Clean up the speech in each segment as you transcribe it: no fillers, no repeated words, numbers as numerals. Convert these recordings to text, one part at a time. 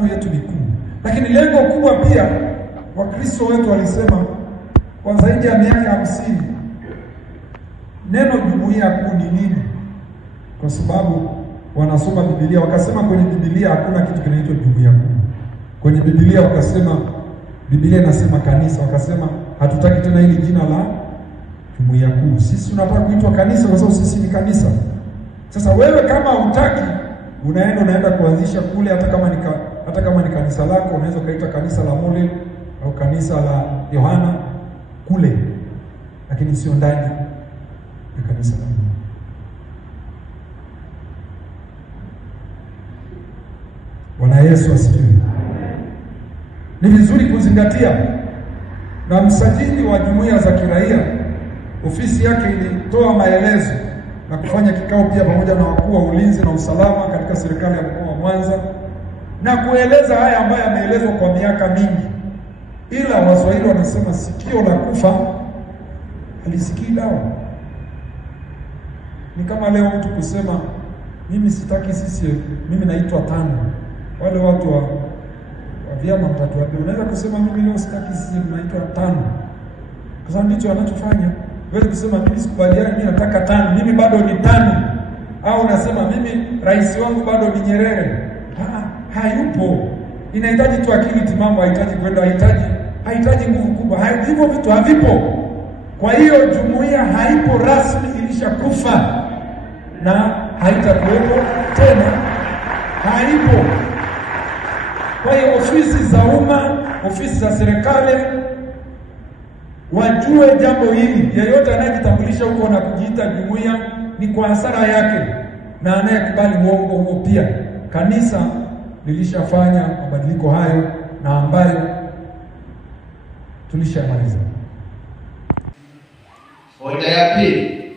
mikutano yetu mikuu, lakini lengo kubwa pia Wakristo wetu walisema kwa zaidi ya miaka 50 neno jumuiya kuu ni nini? Kwa sababu wanasoma Biblia, wakasema kwenye Biblia hakuna kitu kinaitwa jumuiya kuu. Kwenye Biblia wakasema, Biblia inasema kanisa, wakasema hatutaki tena hili jina la jumuiya kuu. Sisi tunataka kuitwa kanisa kwa sababu sisi ni kanisa. Sasa wewe kama hutaki, unaenda kuanzisha kule, hata kama ni kanisa lako, unaweza kaita kanisa la Mole au kanisa la Yohana kule, lakini sio ndani ya kanisa la Mungu. Bwana Yesu asifiwe. Ni vizuri kuzingatia, na msajili wa jumuiya za kiraia ofisi yake ilitoa maelezo na kufanya kikao pia pamoja na wakuu wa ulinzi na usalama katika serikali ya mkoa wa Mwanza, na kueleza haya ambayo yameelezwa kwa miaka mingi, ila Waswahili wanasema sikio la kufa halisikii dawa. Ni kama leo mtu kusema mimi sitaki CCM, mimi naitwa TANU. Wale watu wa vyama mtatuambia, unaweza kusema mimi leo sitaki CCM, naitwa TANU, kwa sababu ndicho wanachofanya. Wewe kusema mimi sikubaliani, mimi nataka TANU, mimi bado ni TANU. Au unasema mimi rais wangu bado ni Nyerere. Hayupo. Inahitaji tu akili timamu, hahitaji kwenda, hahitaji nguvu kubwa. Hivyo vitu havipo. Kwa hiyo jumuiya haipo rasmi, ilishakufa na haitakuwepo tena. Haipo. Kwa hiyo ofisi za umma, ofisi za serikali wajue jambo hili. Yeyote anayejitambulisha huko na kujiita jumuiya ni kwa hasara yake, na anayekubali uongo huo pia. Kanisa lilishafanya mabadiliko hayo na ambayo tulishamaliza. Hoja ya pili,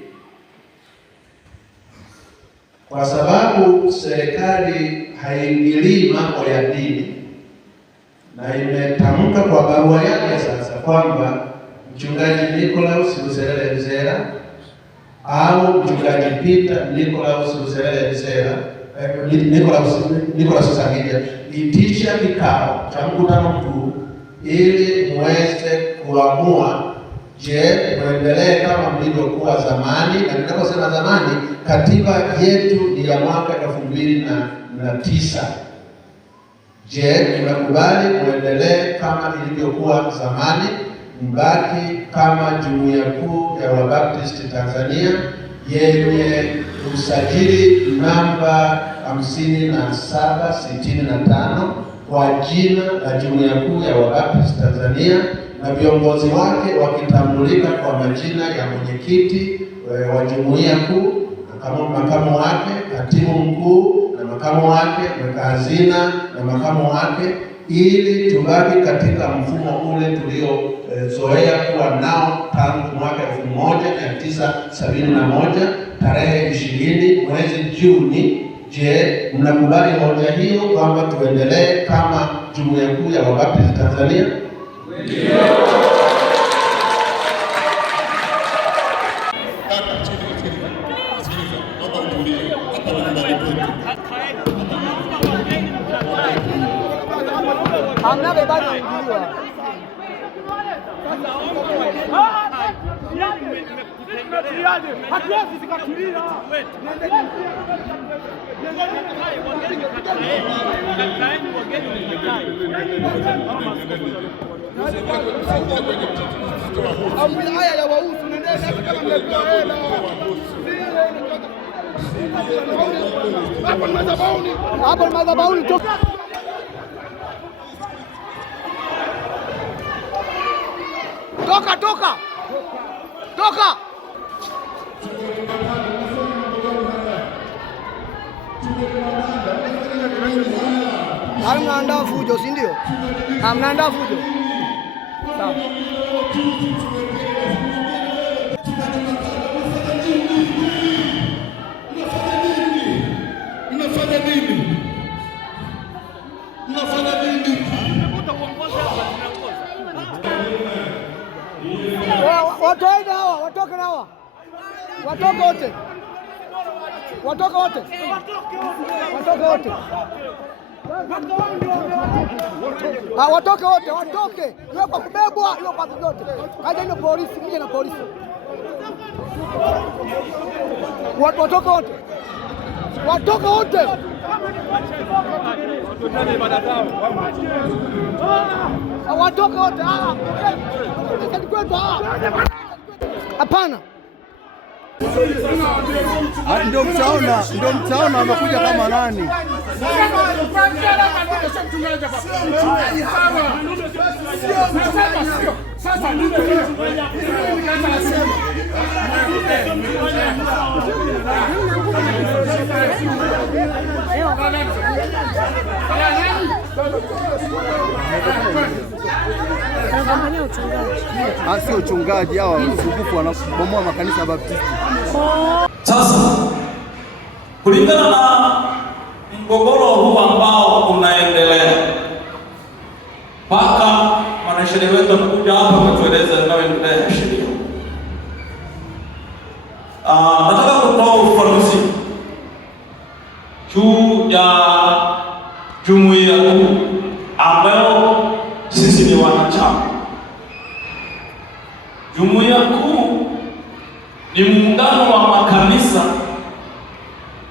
kwa sababu serikali haiingilii mambo ya dini na imetamka kwa barua yake sasa kwamba Mchungaji Nicholas Luserele Nzera au Mchungaji Peter Nicholas Luserele Nzera Nicholas Sangija itisha kikao cha mkutano mkuu ili muweze kuamua, je, muendelee kama mlivyokuwa zamani. Na ninaposema zamani, katiba yetu ni ya mwaka 2009. Je, tunakubali muendelee kama ilivyokuwa zamani, mbaki kama jumuiya kuu ya Wabaptisti Tanzania yenye usajili namba 5765 kwa jina la jumuiya kuu ya Wabaptisti Tanzania, na viongozi wake wakitambulika kwa majina ya mwenyekiti wa jumuiya kuu, makamu wake, katibu mkuu na makamu wake, mweka hazina na makamu wake, ili tubaki katika mfumo ule tuliozoea kuwa nao tangu mwaka 1971 tarehe 20 mwezi Juni. Je, mnakubali hoja hiyo kwamba tuendelee kama jumuiya kuu ya Wabaptisti Tanzania? Ndio. Haya ya wausu nendeni hata kama mmepewa hela. Hapo ni madhabahuni. Hapo ni madhabahuni. Toka. Mnaandaa fujo, si ndio? Mnaandaa fujo. Sawa. Mnafanya nini? Watoke hawa, watoke na hawa. Watoke wote. Watoke wote, watoke. Iwe kwa kubebwa, iwe kwa vyote. Kaja ino polisi, mje na polisi. Watoke wote. Watoke wote. Watoke wote. Hapana. Ndio mtaona amekuja kama nani. Sio uchungaji, hawa usumbufu wanabomoa makanisa ya Baptisti. Sasa kulingana na mgogoro huu ambao unaendelea, mpaka mwanasheria wetu amekuja hapa kutueleza yanayoendelea sheria. Nataka kutoa ufafanuzi juu ya jumuiya kuu ambayo sisi ni wanachama. Jumuiya kuu ni muungano wa makanisa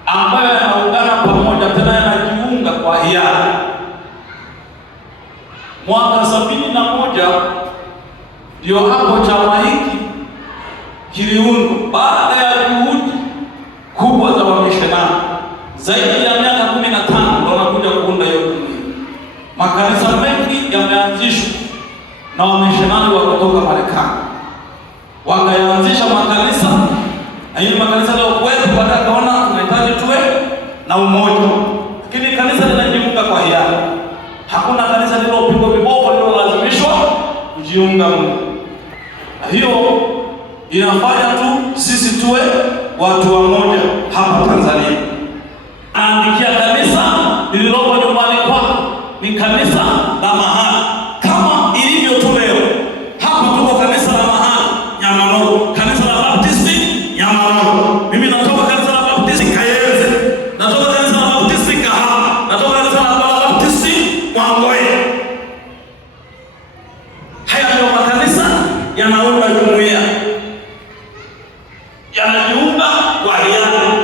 ambayo yanaungana pamoja, tena yanajiunga kwa hiari. Mwaka 71 ndio hapo chama hiki kiliundwa baada ya juhudi kubwa za wamishonari. Zaidi ya miaka 15 ndio wanakuja kuunda hiyo jumuiya. Makanisa mengi yameanzishwa na wamishonari wa kutoka Marekani. Wakaanzisha makanisa, na hiyo makanisa leo kwetu watakaona tunahitaji tuwe na umoja. Lakini kanisa linajiunga kwa hiari. Hakuna kanisa lililopigwa viboko lililolazimishwa kujiunga mmoja. Na hiyo inafanya tu sisi tuwe watu wamoja hapa Tanzania. Anaandikia kanisa lililopo nyumbani kwako ni kanisa la mahali, kama ilivyo tu leo. Hapa tuko kanisa la mahali Nyamanoro, kanisa la Baptisti Nyamanoro. Mimi natoka kanisa la Baptisti Kayenze, natoka kanisa la Baptisti Kahama, natoka kanisa la Baptisti Mwangoe. Haya ndio makanisa yanaunda jumuiya, yanajiunga kwa hiari.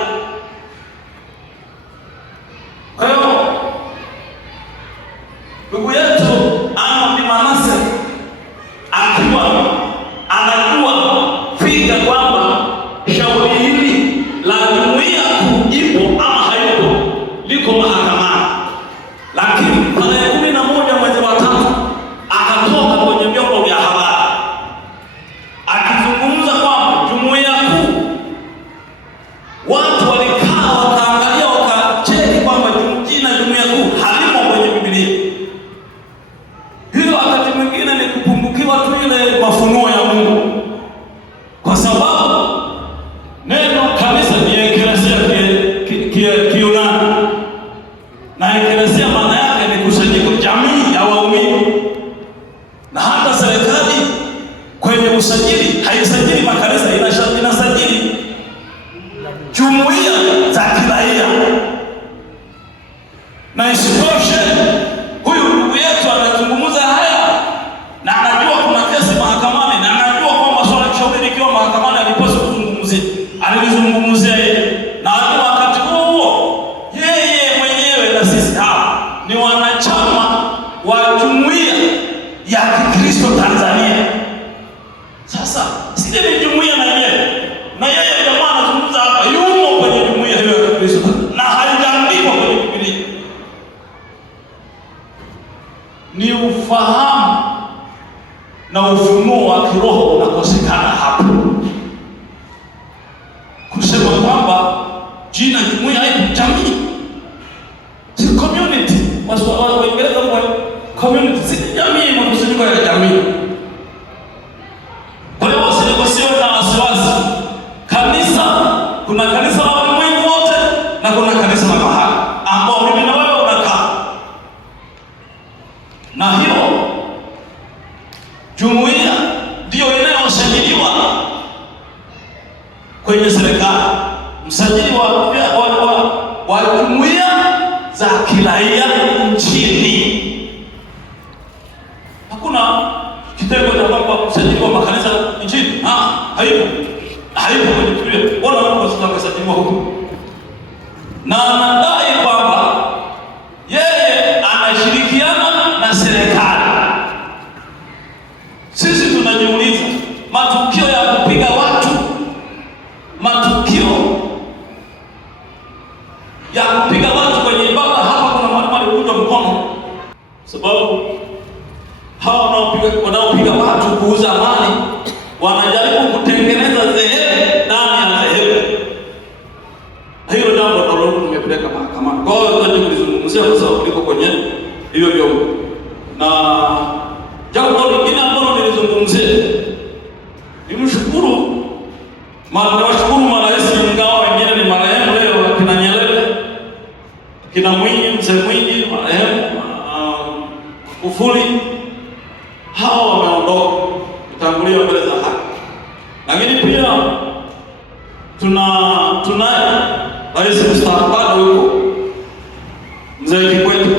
Kwa hiyo ndugu yetu Arnold Manase akiwa anajua fika kwamba shauri hili la jumuiya ipo ama haipo liko mahakamani, lakini tarehe 11 mwezi wa 3 akatoka kwenye vyombo vya habari akizungumza kwamba jumuiya kuu, watu walikaa wakaangalia wakacheki kwamba jina jumuiya kuu halimo kwenye Biblia. Hiyo wakati mwingine ni kupungukiwa tu ile mafunuo ya Mungu, kwa sababu neno kanisa ni eklesia Kiyunani, na eklesia maana yake ni kusanyiko, jamii ya waumini. Na hata serikali kwenye usajili haisajili makanisa, inasajili jumuiya za kiraia. Na isitoshe huyu ndugu yetu anazungumza haya na anajua kuna kesi mahakamani, na anajua kwamba swala shauri likiwa mahakamani alipaswa kuzungumzia, alizungumzia yeye. Na wakati huo yeye mwenyewe na sisi hapa ni wanachama wa jumuiya ya Kikristo Tanzania. Sasa sisi ni jumuiya na yeye jamaa anazungumza hapa yumo kwenye jumuiya hiyo ya Kikristo na haijaandikwa kwenye Biblia. Ni ufahamu na ufunuo wa kiroho unakosekana hapo, kusema kwamba jina jumuiya haipo, jamii si community. Waingereza wa community si jamii, makusanyiko ya jamii. Kwa hiyo wasiwe na wasiwasi. Kanisa, kuna kanisa la ulimwengu wote na kuna kanisa la mahali ambao mimi na wewe unakaa. Na hiyo jumuiya ndio inayosajiliwa kwenye serikali. Msajili wa jumuiya za kiraia nchini. Hakuna kitengo cha kwamba kusajili wa makanisa nchini. Haipo kwenye Biblia. Wala Mungu asitakasajiliwa huko. Na anadai kwamba yeye anashirikiana na serikali. Sisi tunajiuliza, matukio ya kupiga watu, kwenye ibada hapa, kuna mwalimu alikuja mkono, sababu hawa wanaopiga watu kuuza mali wanajaribu kutengeneza dhehebu ndani ya dhehebu. Hilo jambo ndio tumepeleka mahakamani. Kwa hiyo tunataka kulizungumzia kwa sababu liko kwenye hiyo vyombo. Na jambo lingine ambalo nilizungumzia, nimshukuru marais, ingawa wengine ni marehemu leo, kina Nyerere, kina Mwinyi, mzee Mwinyi marehemu, Magufuli, hao wameondoka kutangulia mbele za haki. Lakini pia tunaye rais mstaafu bado huko, mzee Kikwete.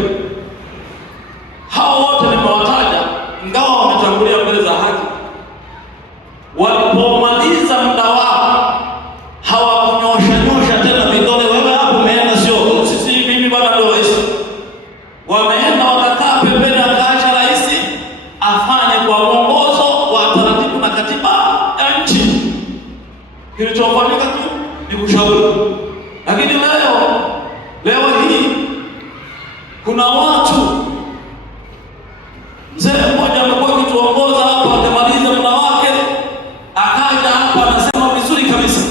Hao wote nimewataja, ingawa wametangulia mbele za haki. Walipomaliza muda wao, hawakunyosha tena vidole, wewe hapo umeenda, sio sisi, mimi bado ndio rais. Wameenda wakakaa pembeni, akaacha rais afanye kwa mwongozo wa taratibu na katiba ya nchi. Kilichofanyika tu ni kushauri. Lakini leo hii kuna watu, mzee mmoja amekuwa akituongoza hapa, akamaliza muda wake, akaja hapa anasema vizuri kabisa,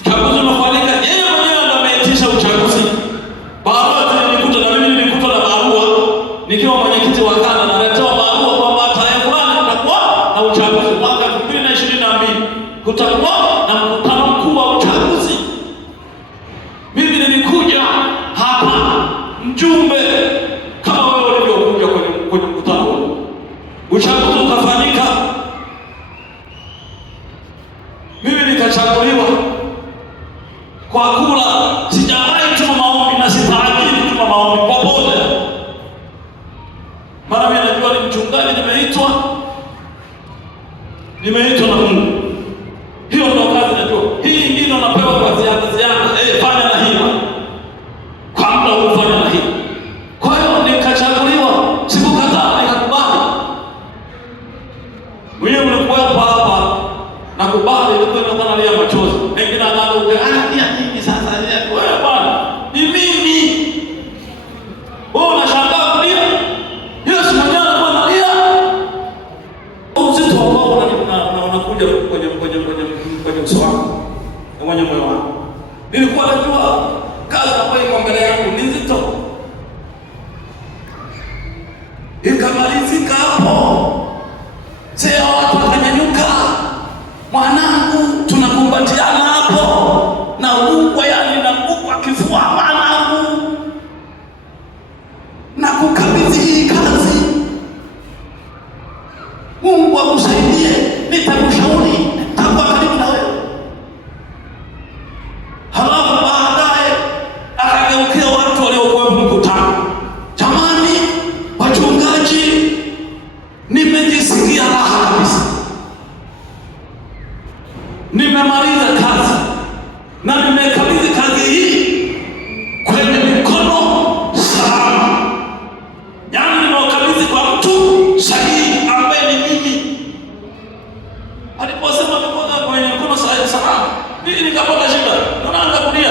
uchaguzi unafanyika, yeye mwenyewe ndo ameitisha uchaguzi. Barua nilikuta, na mimi nilikuta na barua nikiwa mwenyekiti wa kanda, naletewa barua kwamba tarehe fulani kutakuwa na uchaguzi mwaka 2022, kutakuwa na mkutano mkuu wa uchaguzi. Mimi nilikuja hapa mjumbe kama wewe ulivyokuja kwenye mkutano huu. Uchaguzi ukafanyika, mimi nikachaguliwa kwa kula. Sijawahi tuma maombi na sitarajiwi kutuma maombi popote. Maana mimi najua ni mchungaji, nimeitwa na Mungu. Hiyo ndio kazi najua. Hii ingine unapewa kwa ziada, fanya na hii. Kwa muda ufanya na hii. Kwa hiyo nikachaguliwa, sikukataa, nikakubali. Wewe ulikuwepo hapa na kubali, ilikuwa inalia machozi. Wengine anaanza nini sasa? Wewe bwana, ni mimi. Wewe unashangaa kulia. Yesu mwenyewe alikuwa analia. Uzito ambao unakuja kwenye uso wako, kwenye moyo wako. Nilikuwa najua kazi ambayo iko mbele yangu ni nzito. Ikamalizika hapo. Sasa watu wakanyanyuka. Mwanangu, tunakumbatiana hapo. Na Mungu na kifua mwanangu. Na kukabidhi hii kazi. Mungu akusaidie, nitakushauri, nitakuwa karibu na wewe. Halafu baadaye akageukia watu waliokuwa mkutano. Jamani, wachungaji, nimejisikia raha kabisa. Nimemaliza kazi na nimekabidhi kazi hii kwenye mikono salama. Yaani nimekabidhi kwa mtu sahihi ambaye ni mimi. Aliposema kwenye mikono salama, mimi nikapata shida. Naanza kulia.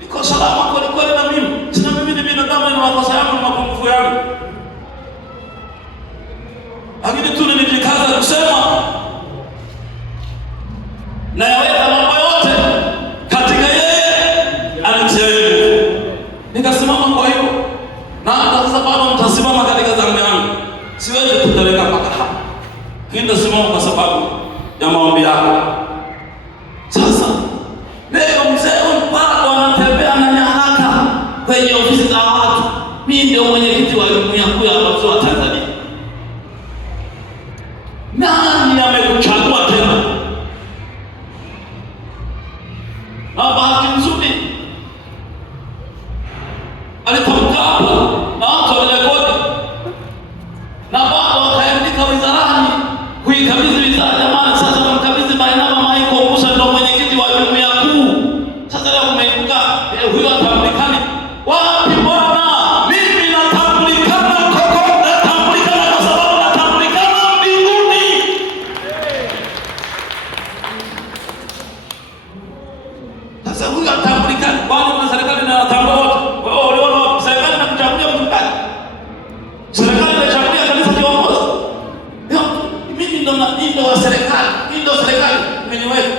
Niko salama kweli na mimi. Sina mimi ni binadamu, ni makosa yangu na mapungufu yangu. Lakini tu nilijikaza kusema na yaweka mambo yote katika yeye aliyenisaidia. Nikasimama kwa hiyo. Na hata sasa bado nitasimama katika zangu yangu. Siwezi kuteleka mpaka hapa. Nitasimama kwa sababu ya maombi yako. Sasa leo mzee bado anatembea na nyaraka kwenye ofisi za watu. Mimi ndio mwenyekiti wa jumuiya kuu ya watu wa Tanzania. Nani amekuchagua tena? Na bahati nzuri indo wa serikali, indo serikali imeniweka.